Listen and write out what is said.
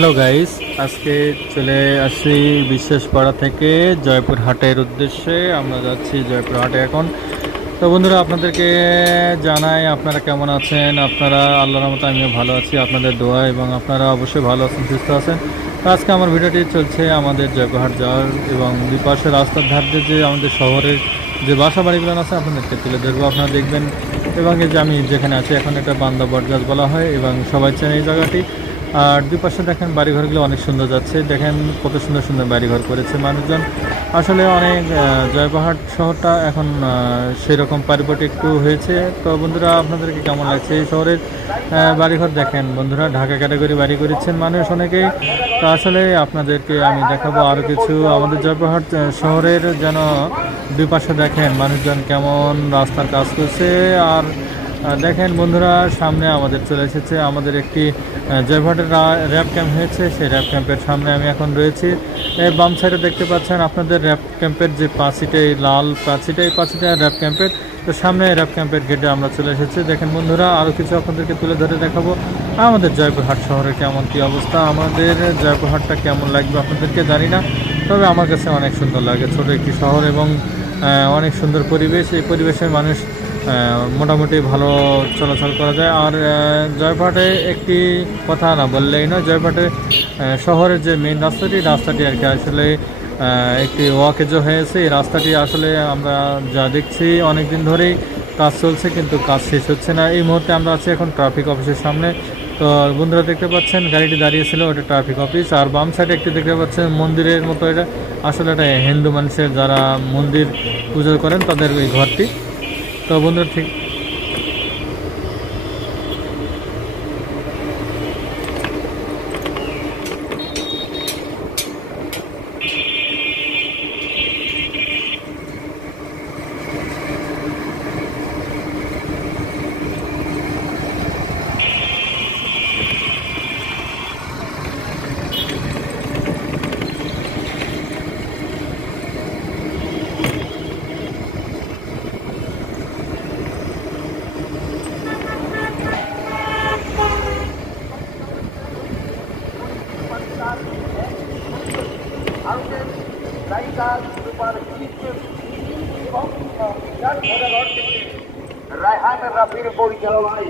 Hello guys, আজকে চলে আসি বিশ্বাসপাড়া থেকে জয়পুর হাটের উদ্দেশ্যে। আমরা যাচ্ছি জয়পুর হাটে এখন। তো বন্ধুরা, আপনাদেরকে জানাই আপনারা কেমন আছেন। আপনারা আল্লাহর রহমতে আমিও ভালো আছি, আপনাদের দোয়া, এবং আপনারা অবশ্যই ভালো আছেন, সুস্থ আছেন। তো আজকে আমার ভিডিওটি চলছে আমাদের জয়পুর হাট যাওয়ার, এবং দুই পাশে রাস্তার ধার দিয়ে যে আমাদের শহরের যে বাসা বাড়িগুলো আছে আপনাদেরকে তুলে ধরবো, আপনারা দেখবেন। এবং এই যে আমি যেখানে আছি এখন, এটা বান্দা বটগাছ বলা হয় এবং সবাই চেনে এই জায়গাটি। আর দুই পাশে দেখেন বাড়িঘরগুলো অনেক সুন্দর যাচ্ছে, দেখেন কত সুন্দর সুন্দর বাড়িঘর করেছে মানুষজন। আসলে অনেক জয়পুরহাট শহরটা এখন সেরকম পারিপাটি একটু হয়েছে। তো বন্ধুরা, আপনাদেরকে কেমন লাগছে এই শহরের বাড়িঘর? দেখেন বন্ধুরা, ঢাকা ক্যাটাগরি বাড়ি করেছেন মানুষ অনেকেই। তো আসলে আপনাদেরকে আমি দেখাবো আরও কিছু আমাদের জয়পুরহাট শহরের, যেন দুই পাশে দেখেন মানুষজন কেমন রাস্তার কাজ করছে। আর দেখেন বন্ধুরা, সামনে আমাদের চলে এসেছে আমাদের একটি জয়পুরহাটের র্যাব ক্যাম্প হয়েছে, সেই র্যাব ক্যাম্পের সামনে আমি এখন রয়েছি। এই বাম সাইডে দেখতে পাচ্ছেন আপনাদের র্যাব ক্যাম্পের যে পাঁচিটা, লাল পাঁচিটা, এই পাঁচিটা র্যাব ক্যাম্পের। তো সামনে র্যাব ক্যাম্পের গেটে আমরা চলে এসেছি। দেখেন বন্ধুরা, আরও কিছু আপনাদেরকে তুলে ধরে দেখাবো আমাদের জয়পুরহাট শহরের কেমন কী অবস্থা। আমাদের জয়পুরহাটটা কেমন লাগবে আপনাদেরকে জানি না, তবে আমার কাছে অনেক সুন্দর লাগে। ছোট একটি শহর এবং অনেক সুন্দর পরিবেশ। এই পরিবেশের মানুষ মোটামুটি ভালো চলাচল করা যায়। আর জয়পুরহাটে একটি কথা না বললেই নয়, জয়পুরহাটে শহরের যে মেইন রাস্তাটি আর কি আসলে একটি ওয়াকেজ হয়েছে। এই রাস্তাটি আসলে আমরা যা দেখছি অনেক দিন ধরেই কাজ চলছে, কিন্তু কাজ শেষ হচ্ছে না। এই মুহূর্তে আমরা আছি এখন ট্রাফিক অফিসের সামনে। তো বন্ধুরা দেখতে পাচ্ছেন গাড়িটি দাঁড়িয়েছিল, ওটা ট্রাফিক অফিস। আর বাম সাইডে একটি দেখতে পাচ্ছেন মন্দিরের মতো, এটা আসলে এটা হিন্দু মানুষের যারা মন্দির পুজো করেন তাদের এই ঘরটি। তো বন্ধুরা ঠিক রায়হান রাফির পরিচালনায়